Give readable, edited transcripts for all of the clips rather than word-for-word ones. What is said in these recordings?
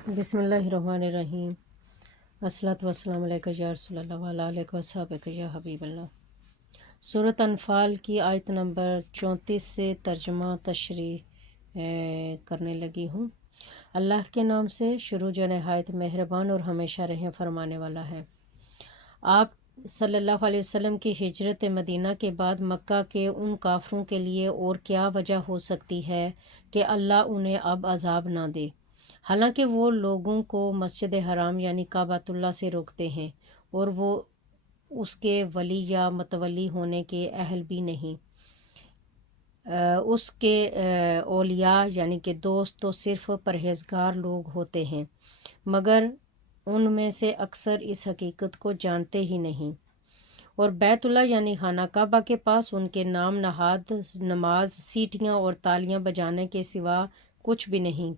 بسم اللہ الرحمن الرحیم۔ الصلاۃ والسلام علیکہ یا رسول اللہ وعلی آلہ وصحبہ یا حبیب اللہ۔ سورۃ انفال کی آیت نمبر 34 سے ترجمہ تشریح کرنے لگی ہوں۔ اللہ کے نام سے شروع جو نہایت مہربان اور ہمیشہ رحم فرمانے والا ہے۔ آپ صلی اللہ علیہ وسلم کی ہجرت مدینہ کے بعد مکہ کے ان کافروں کے لیے اور کیا وجہ ہو سکتی ہے کہ اللہ انہیں اب عذاب نہ دے، حالانکہ وہ لوگوں کو مسجد حرام یعنی کعبۃ اللہ سے روکتے ہیں اور وہ اس کے ولی یا متولی ہونے کے اہل بھی نہیں۔ اس کے اولیاء یعنی کہ دوست تو صرف پرہیزگار لوگ ہوتے ہیں، مگر ان میں سے اکثر اس حقیقت کو جانتے ہی نہیں۔ اور بیت اللہ یعنی خانہ کعبہ کے پاس ان کے نام نہاد نماز، سیٹیاں اور تالیاں بجانے کے سوا کچھ بھی نہیں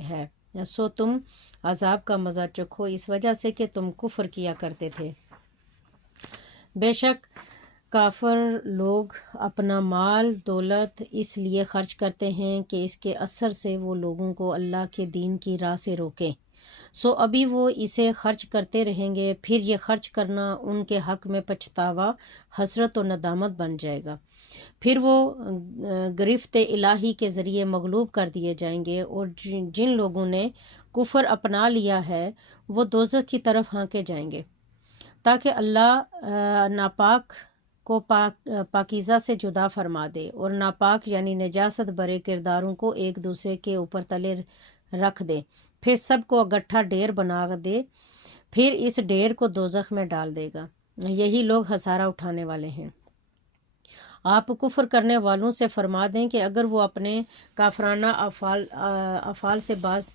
ہے، سو تم عذاب کا مزہ چکھو اس وجہ سے کہ تم کفر کیا کرتے تھے۔ بے شک کافر لوگ اپنا مال دولت اس لیے خرچ کرتے ہیں کہ اس کے اثر سے وہ لوگوں کو اللہ کے دین کی راہ سے روکیں، سو ابھی وہ اسے خرچ کرتے رہیں گے، پھر یہ خرچ کرنا ان کے حق میں پچھتاوا، حسرت و ندامت بن جائے گا، پھر وہ گرفت الہی کے ذریعے مغلوب کر دیے جائیں گے، اور جن لوگوں نے کفر اپنا لیا ہے وہ دوزخ کی طرف ہانکے جائیں گے، تاکہ اللہ ناپاک کو پاکیزہ سے جدا فرما دے، اور ناپاک یعنی نجاست برے کرداروں کو ایک دوسرے کے اوپر تلے رکھ دے، پھر سب کو اکٹھا ڈھیر بنا دے، پھر اس ڈھیر کو دوزخ میں ڈال دے گا۔ یہی لوگ خسارہ اٹھانے والے ہیں۔ آپ کفر کرنے والوں سے فرما دیں کہ اگر وہ اپنے کافرانہ افعال سے باز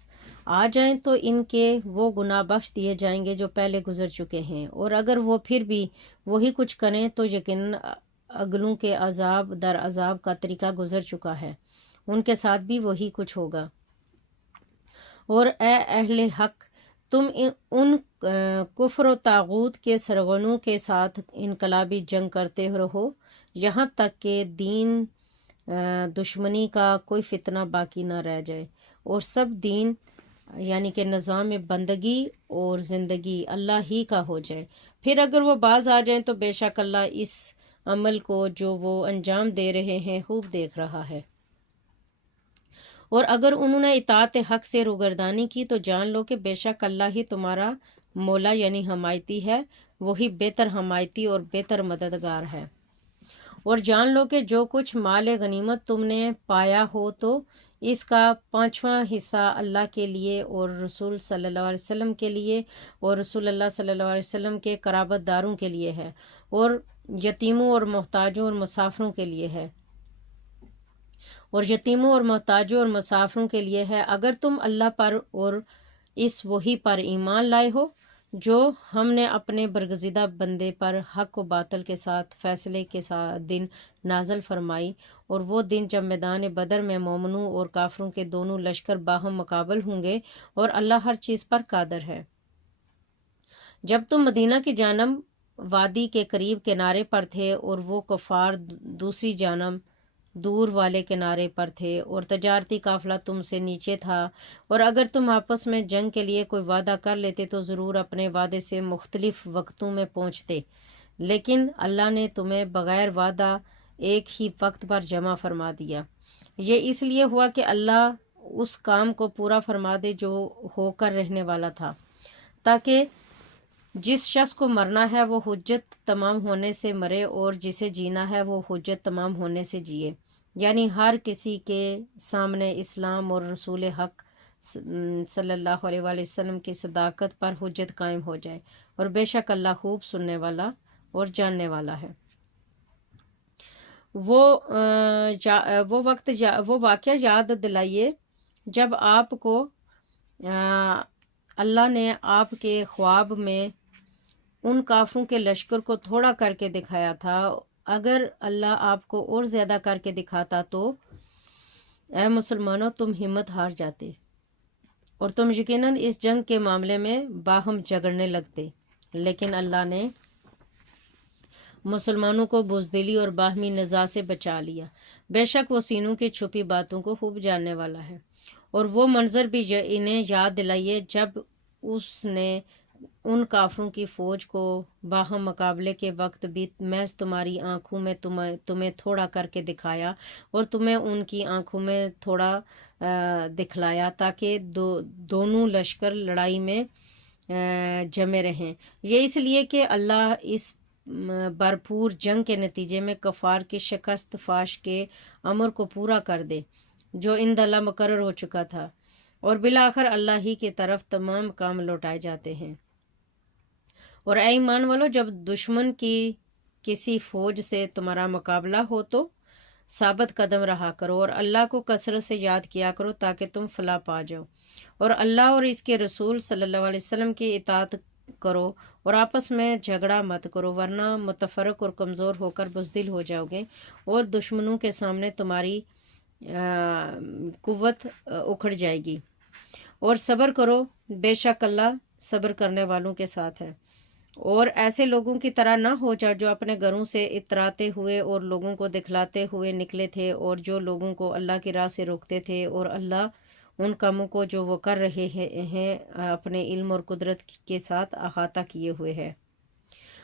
آ جائیں تو ان کے وہ گناہ بخش دیے جائیں گے جو پہلے گزر چکے ہیں، اور اگر وہ پھر بھی وہی کچھ کریں تو یقیناً اگلوں کے عذاب در عذاب کا طریقہ گزر چکا ہے، ان کے ساتھ بھی وہی کچھ ہوگا۔ اور اے اہل حق، تم ان کفر و طاغوت کے سرغنوں کے ساتھ انقلابی جنگ کرتے رہو یہاں تک کہ دین دشمنی کا کوئی فتنہ باقی نہ رہ جائے، اور سب دین یعنی کہ نظام بندگی اور زندگی اللہ ہی کا ہو جائے، پھر اگر وہ باز آ جائیں تو بے شک اللہ اس عمل کو جو وہ انجام دے رہے ہیں خوب دیکھ رہا ہے۔ اور اگر انہوں نے اطاعت حق سے روگردانی کی تو جان لو کہ بے شک اللہ ہی تمہارا مولا یعنی حمایتی ہے، وہی بہتر حمایتی اور بہتر مددگار ہے۔ اور جان لو کہ جو کچھ مال غنیمت تم نے پایا ہو تو اس کا 5واں حصہ اللہ کے لیے اور رسول صلی اللہ علیہ وسلم کے لیے اور رسول اللہ صلی اللہ علیہ وسلم کے قرابت داروں کے لیے ہے، اور یتیموں اور محتاجوں اور مسافروں کے لیے ہے، کے لیے ہے، اگر تم اللہ پر اور اس وحی پر ایمان لائے ہو جو ہم نے اپنے برگزیدہ بندے پر حق و باطل کے ساتھ فیصلے کے ساتھ دن نازل فرمائی، اور وہ دن جب میدان بدر میں مومنوں اور کافروں کے دونوں لشکر باہم مقابل ہوں گے، اور اللہ ہر چیز پر قادر ہے۔ جب تم مدینہ کی جانب وادی کے قریب کنارے پر تھے اور وہ کفار دوسری جانب دور والے کنارے پر تھے، اور تجارتی قافلہ تم سے نیچے تھا، اور اگر تم آپس میں جنگ کے لیے کوئی وعدہ کر لیتے تو ضرور اپنے وعدے سے مختلف وقتوں میں پہنچتے، لیکن اللہ نے تمہیں بغیر وعدہ ایک ہی وقت پر جمع فرما دیا۔ یہ اس لیے ہوا کہ اللہ اس کام کو پورا فرما دے جو ہو کر رہنے والا تھا، تاکہ جس شخص کو مرنا ہے وہ حجت تمام ہونے سے مرے، اور جسے جینا ہے وہ حجت تمام ہونے سے جیے، یعنی ہر کسی کے سامنے اسلام اور رسول حق صلی اللہ علیہ وآلہ وسلم کی صداقت پر حجت قائم ہو جائے، اور بے شک اللہ خوب سننے والا اور جاننے والا ہے۔ وہ واقعہ یاد دلائیے جب آپ کو اللہ نے آپ کے خواب میں ان کافروں کے لشکر کو تھوڑا کر کے دکھایا تھا، اگر اللہ آپ کو اور زیادہ کر کے دکھاتا تو اے مسلمانوں تم ہمت ہار جاتے اور تم یقیناً اس جنگ کے معاملے میں باہم جھگڑنے لگتے، لیکن اللہ نے مسلمانوں کو بزدلی اور باہمی نزاع سے بچا لیا، بے شک وہ سینوں کی چھپی باتوں کو خوب جاننے والا ہے۔ اور وہ منظر بھی انہیں یاد دلائیے جب اس نے ان کافروں کی فوج کو باہم مقابلے کے وقت بھی محض تمہاری آنکھوں میں تمہیں تھوڑا کر کے دکھایا اور تمہیں ان کی آنکھوں میں تھوڑا دکھلایا تاکہ دونوں لشکر لڑائی میں جمے رہیں۔ یہ اس لیے کہ اللہ اس بھرپور جنگ کے نتیجے میں کفار کی شکست فاش کے امر کو پورا کر دے جو عند اللہ مقرر ہو چکا تھا، اور بالآخر اللہ ہی کی طرف تمام کام لوٹائے جاتے ہیں۔ اور اے ایمان والو، جب دشمن کی کسی فوج سے تمہارا مقابلہ ہو تو ثابت قدم رہا کرو اور اللہ کو کثرت سے یاد کیا کرو تاکہ تم فلاح پا جاؤ، اور اللہ اور اس کے رسول صلی اللہ علیہ وسلم کی اطاعت کرو اور آپس میں جھگڑا مت کرو، ورنہ متفرق اور کمزور ہو کر بزدل ہو جاؤ گے اور دشمنوں کے سامنے تمہاری قوت اکھڑ جائے گی۔ اور صبر کرو، بے شک اللہ صبر کرنے والوں کے ساتھ ہے۔ اور ایسے لوگوں کی طرح نہ ہو جاؤ جو اپنے گھروں سے اتراتے ہوئے اور لوگوں کو دکھلاتے ہوئے نکلے تھے، اور جو لوگوں کو اللہ کی راہ سے روکتے تھے، اور اللہ ان کاموں کو جو وہ کر رہے ہیں اپنے علم اور قدرت کے ساتھ احاطہ کیے ہوئے ہے۔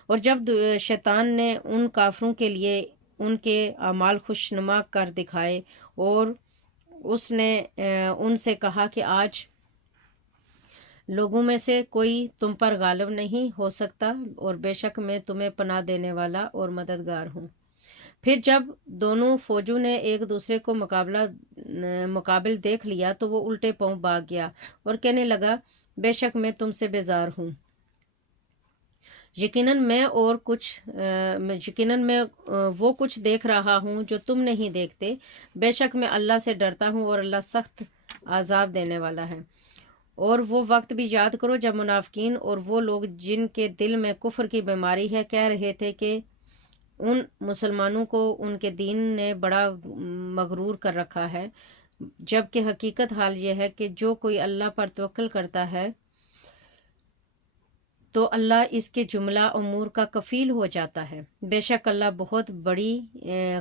اور جب شیطان نے ان کافروں کے لیے ان کے اعمال خوشنما کر دکھائے اور اس نے ان سے کہا کہ آج لوگوں میں سے کوئی تم پر غالب نہیں ہو سکتا، اور بے شک میں تمہیں پناہ دینے والا اور مددگار ہوں۔ پھر جب دونوں فوجوں نے ایک دوسرے کو مقابل دیکھ لیا تو وہ الٹے پاؤں بھاگ گیا اور کہنے لگا، بے شک میں تم سے بیزار ہوں، یقیناً میں وہ کچھ دیکھ رہا ہوں جو تم نہیں دیکھتے، بے شک میں اللہ سے ڈرتا ہوں اور اللہ سخت عذاب دینے والا ہے۔ اور وہ وقت بھی یاد کرو جب منافقین اور وہ لوگ جن کے دل میں کفر کی بیماری ہے کہہ رہے تھے کہ ان مسلمانوں کو ان کے دین نے بڑا مغرور کر رکھا ہے، جبکہ حقیقت حال یہ ہے کہ جو کوئی اللہ پر توکل کرتا ہے تو اللہ اس کے جملہ امور کا کفیل ہو جاتا ہے۔ بے شک اللہ بہت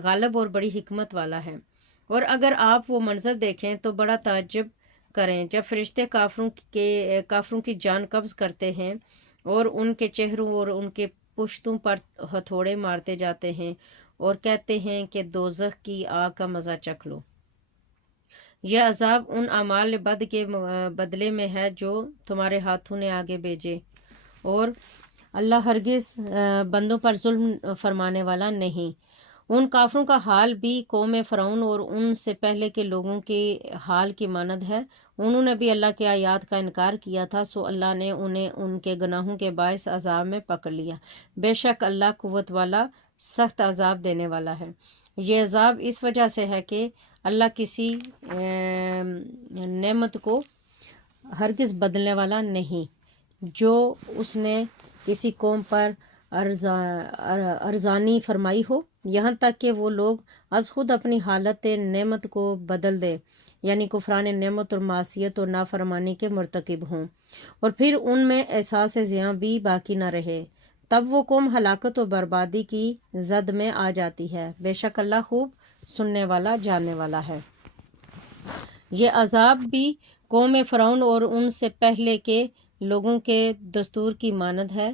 غالب اور بڑی حکمت والا ہے۔ اور اگر آپ وہ منظر دیکھیں تو بڑا تعجب کریں جب فرشتے کافروں کی جان قبض کرتے ہیں اور ان کے چہروں اور ان کے پشتوں پر ہتھوڑے مارتے جاتے ہیں اور کہتے ہیں کہ دوزخ کی آگ کا مزہ چکھ لو۔ یہ عذاب ان اعمال بد کے بدلے میں ہے جو تمہارے ہاتھوں نے آگے بھیجے، اور اللہ ہرگز بندوں پر ظلم فرمانے والا نہیں۔ ان کافروں کا حال بھی قوم فرعون اور ان سے پہلے کے لوگوں کے حال کی مانند ہے۔ انہوں نے بھی اللہ کی آیات کا انکار کیا تھا، سو اللہ نے انہیں ان کے گناہوں کے باعث عذاب میں پکڑ لیا۔ بے شک اللہ قوت والا، سخت عذاب دینے والا ہے۔ یہ عذاب اس وجہ سے ہے کہ اللہ کسی نعمت کو ہرگز بدلنے والا نہیں جو اس نے کسی قوم پر ارزانی فرمائی ہو، یہاں تک کہ وہ لوگ از خود اپنی حالت نعمت کو بدل دے، یعنی کفران نعمت اور معصیت اور نافرمانی کے مرتکب ہوں، اور پھر ان میں احساس زیاں بھی باقی نہ رہے، تب وہ قوم ہلاکت و بربادی کی زد میں آ جاتی ہے۔ بے شک اللہ خوب سننے والا، جاننے والا ہے۔ یہ عذاب بھی قوم فرعون اور ان سے پہلے کے لوگوں کے دستور کی مانند ہے۔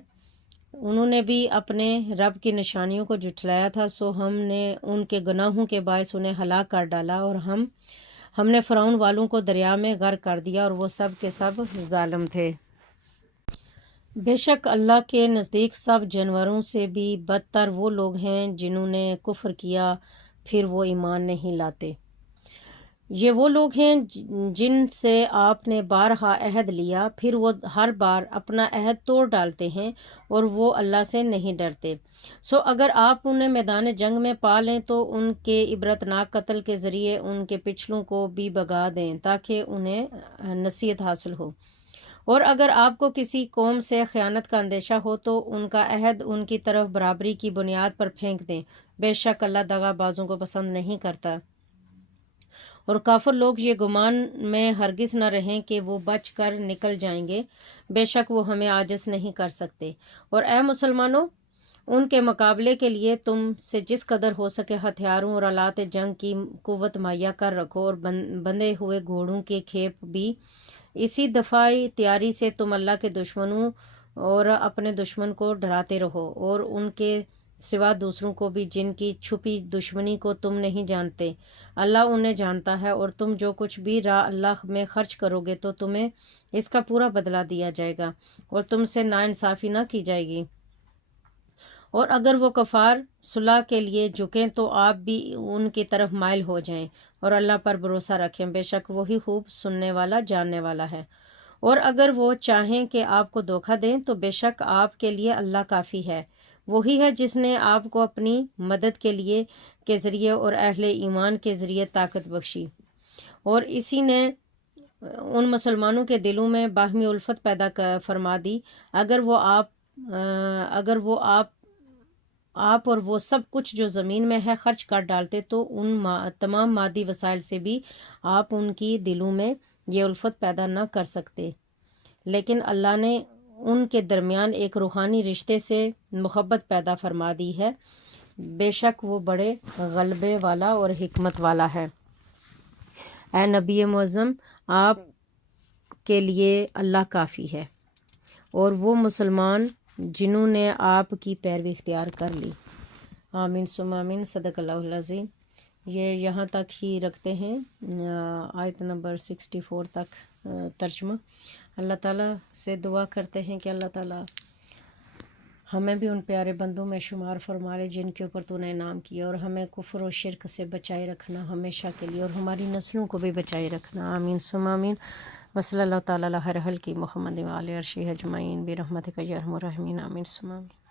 انہوں نے بھی اپنے رب کی نشانیوں کو جھٹلایا تھا، سو ہم نے ان کے گناہوں کے باعث انہیں ہلاک کر ڈالا، اور ہم نے فرعون والوں کو دریا میں غرق کر دیا، اور وہ سب کے سب ظالم تھے۔ بے شک اللہ کے نزدیک سب جانوروں سے بھی بدتر وہ لوگ ہیں جنہوں نے کفر کیا پھر وہ ایمان نہیں لاتے۔ یہ وہ لوگ ہیں جن سے آپ نے بارہا عہد لیا، پھر وہ ہر بار اپنا عہد توڑ ڈالتے ہیں اور وہ اللہ سے نہیں ڈرتے۔ سو اگر آپ انہیں میدان جنگ میں پا لیں تو ان کے عبرتناک قتل کے ذریعے ان کے پچھلوں کو بھی بھگا دیں تاکہ انہیں نصیحت حاصل ہو۔ اور اگر آپ کو کسی قوم سے خیانت کا اندیشہ ہو تو ان کا عہد ان کی طرف برابری کی بنیاد پر پھینک دیں، بے شک اللہ دغا بازوں کو پسند نہیں کرتا۔ اور کافر لوگ یہ گمان میں ہرگز نہ رہیں کہ وہ بچ کر نکل جائیں گے، بے شک وہ ہمیں عاجز نہیں کر سکتے۔ اور اے مسلمانوں، ان کے مقابلے کے لیے تم سے جس قدر ہو سکے ہتھیاروں اور آلات جنگ کی قوت مہیا کر رکھو، اور بندھے ہوئے گھوڑوں کے کھیپ بھی۔ اسی دفاعی تیاری سے تم اللہ کے دشمنوں اور اپنے دشمن کو ڈراتے رہو، اور ان کے سوا دوسروں کو بھی جن کی چھپی دشمنی کو تم نہیں جانتے، اللہ انہیں جانتا ہے۔ اور تم جو کچھ بھی راہ اللہ میں خرچ کرو گے تو تمہیں اس کا پورا بدلہ دیا جائے گا، اور تم سے ناانصافی نہ کی جائے گی۔ اور اگر وہ کفار صلح کے لیے جھکیں تو آپ بھی ان کی طرف مائل ہو جائیں، اور اللہ پر بھروسہ رکھیں، بے شک وہی خوب سننے والا جاننے والا ہے۔ اور اگر وہ چاہیں کہ آپ کو دھوکہ دیں تو بے شک آپ کے لیے اللہ کافی ہے۔ وہی ہے جس نے آپ کو اپنی مدد کے ذریعے اور اہل ایمان کے ذریعے طاقت بخشی، اور اسی نے ان مسلمانوں کے دلوں میں باہمی الفت پیدا فرما دی۔ اگر وہ آپ اور وہ سب کچھ جو زمین میں ہے خرچ کر ڈالتے تو ان تمام مادی وسائل سے بھی آپ ان کی دلوں میں یہ الفت پیدا نہ کر سکتے، لیکن اللہ نے ان کے درمیان ایک روحانی رشتے سے محبت پیدا فرما دی ہے، بے شک وہ بڑے غلبے والا اور حکمت والا ہے۔ اے نبی معظم، آپ کے لیے اللہ کافی ہے، اور وہ مسلمان جنہوں نے آپ کی پیروی اختیار کر لی۔ آمین ثم آمین۔ صدق اللہ العظیم۔ یہ یہاں تک ہی رکھتے ہیں، آیت نمبر 64 تک ترجمہ۔ اللہ تعالیٰ سے دعا کرتے ہیں کہ اللہ تعالیٰ ہمیں بھی ان پیارے بندوں میں شمار فرمائے جن کے اوپر تو نے انعام کیا، اور ہمیں کفر و شرک سے بچائے رکھنا ہمیشہ کے لیے، اور ہماری نسلوں کو بھی بچائے رکھنا۔ آمین ثم آمین۔ وصلی اللہ تعالیٰ علی خیر خلقہ محمد وعلی عرشہ اجمعین برحمتک یا ارحم الراحمین۔ آمین ثم آمین۔